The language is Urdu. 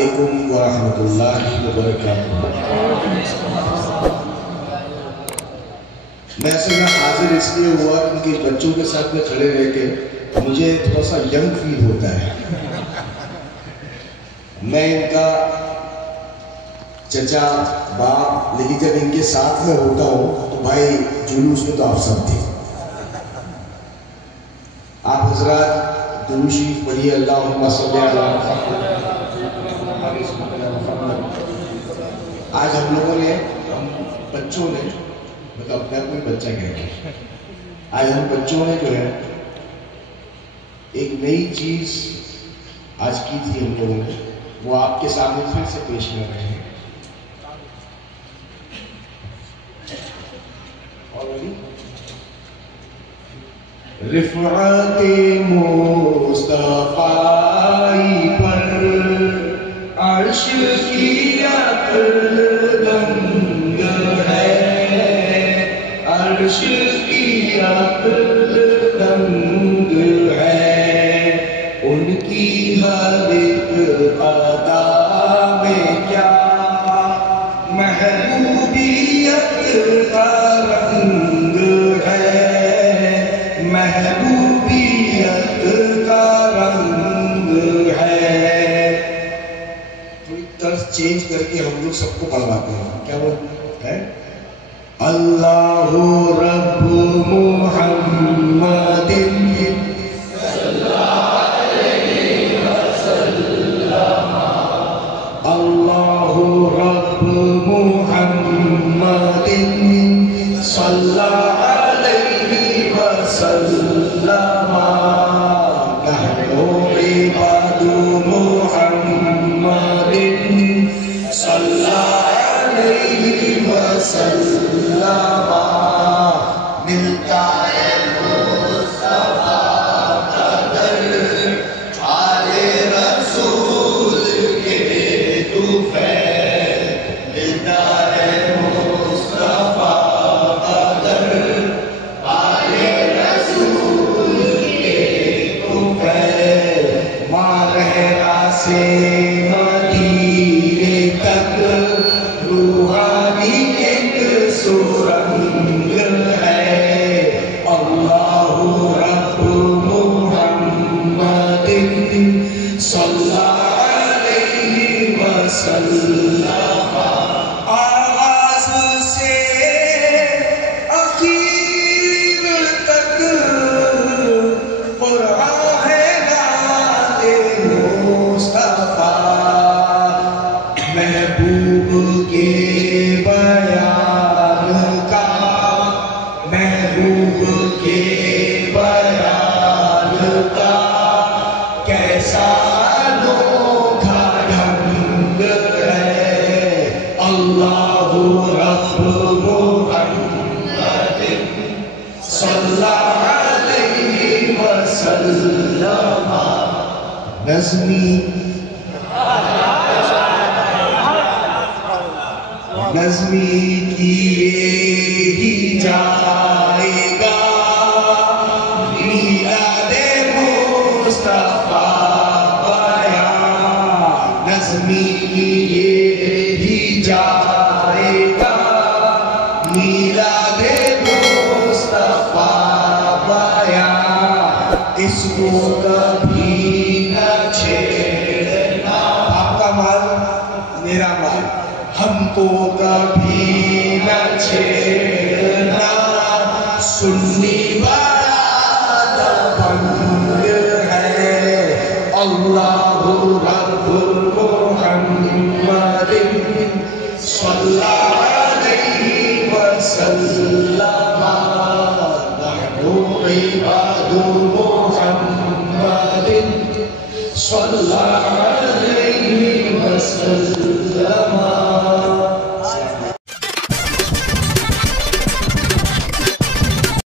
علیکم ورحمۃ اللہ وبرکاتہ۔ میں اصل میں حاضر اس لیے ہوا کیونکہ بچوں کے ساتھ میں کھڑے رہ کے مجھے تھوڑا سا ینگ فیل ہوتا ہے۔ میں ان کا چچا باپ، لیکن جب ان کے ساتھ میں ہوتا ہوں تو بھائی جلوس میں تو آپ سب تھے۔ آپ حضرات درود شریف پڑھیے، اللہم صلی علی محمد۔ آج ہم لوگوں نے، ہم بچوں نے، مطلب اپنے آپ میں بچہ کہتے ہیں، آج ہم بچوں نے جو ہے ایک نئی چیز آج کی تھی ہم لوگوں نے، وہ آپ کے سامنے پھر سے پیش کر رہے ہیں۔ رفعت مصطفیٰ پر عرش کی اقدنگ ہے، عرش کی اقدنگ ہے، ان کی ہر ایک ادا میں کیا محبوبیت کا رنگ ہے، محبوبیت کا رنگ ہے۔ تھوڑی طرز چینج کر کے ہم لوگ سب کو پڑھواتے ہیں، کیا وہ ہے؟ اللہ رب محمد اللہ رب محمد صلی علیہ وسلم، نحن عباد محمد صلی علیہ وسلم، ملتا ہے مصطفیٰ کا در آل رسول کے طفیل، ملتا ہے مصطفیٰ کا در آل رسول کے طفیل، مارہرہ سے مدینے تک روحانی ایک سرنگ ہے، اللہ رب محمد صلی علیہ وسلم، آغاز سے اخیر تک قرآن ہے نعت مصطفیٰ، محبوب کے بیان کا، محبوب کے بیان کا کیسا انوکھا ڈھنگ ہے، اللہ رب محمد صلی علیہ وسلم، نظمی نظمی کیے ہی جائے گا میلاد مصطفیٰ بیان، نظمی کیے ہی جائے گا میلاد مصطفیٰ بیان، اس کو کبھی نہ چھیڑنا، آپ کا مال میرا مال، ہم کو کبھی نہ چھیڑنا، سنی بڑا دبنگ ہے، اللہ رب محمد صلی علیہ وسلم، نحن عباد